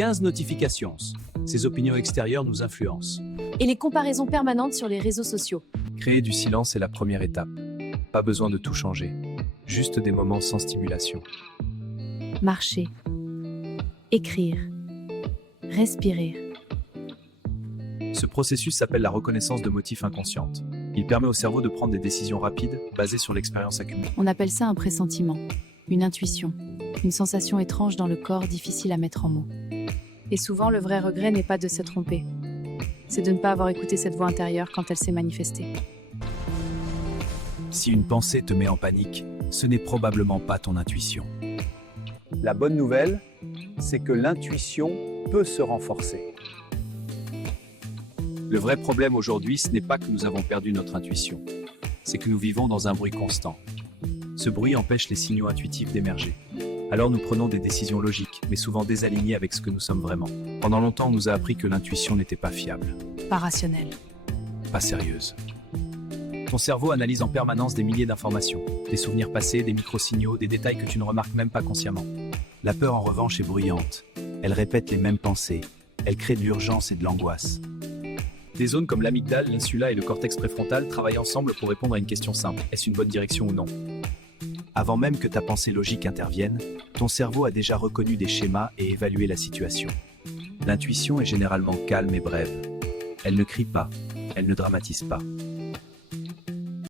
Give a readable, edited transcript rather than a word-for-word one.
15 notifications. Ces opinions extérieures nous influencent. Et les comparaisons permanentes sur les réseaux sociaux. Créer du silence est la première étape. Pas besoin de tout changer. Juste des moments sans stimulation. Marcher. Écrire. Respirer. Ce processus s'appelle la reconnaissance de motifs inconsciente. Il permet au cerveau de prendre des décisions rapides, basées sur l'expérience accumulée. On appelle ça un pressentiment, une intuition, une sensation étrange dans le corps difficile à mettre en mots. Et souvent, le vrai regret n'est pas de s'être trompé. C'est de ne pas avoir écouté cette voix intérieure quand elle s'est manifestée. Si une pensée te met en panique, ce n'est probablement pas ton intuition. La bonne nouvelle, c'est que l'intuition peut se renforcer. Le vrai problème aujourd'hui, ce n'est pas que nous avons perdu notre intuition. C'est que nous vivons dans un bruit constant. Ce bruit empêche les signaux intuitifs d'émerger. Alors nous prenons des décisions logiques, mais souvent désalignées avec ce que nous sommes vraiment. Pendant longtemps, on nous a appris que l'intuition n'était pas fiable, Pas rationnel. pas sérieuse. Ton cerveau analyse en permanence des milliers d'informations, des souvenirs passés, des micro-signaux, des détails que tu ne remarques même pas consciemment. La peur, en revanche, est bruyante. Elle répète les mêmes pensées. Elle crée de l'urgence et de l'angoisse. Des zones comme l'amygdale, l'insula et le cortex préfrontal travaillent ensemble pour répondre à une question simple. Est-ce une bonne direction ou non? Avant même que ta pensée logique intervienne, ton cerveau a déjà reconnu des schémas et évalué la situation. L'intuition est généralement calme et brève. Elle ne crie pas, elle ne dramatise pas.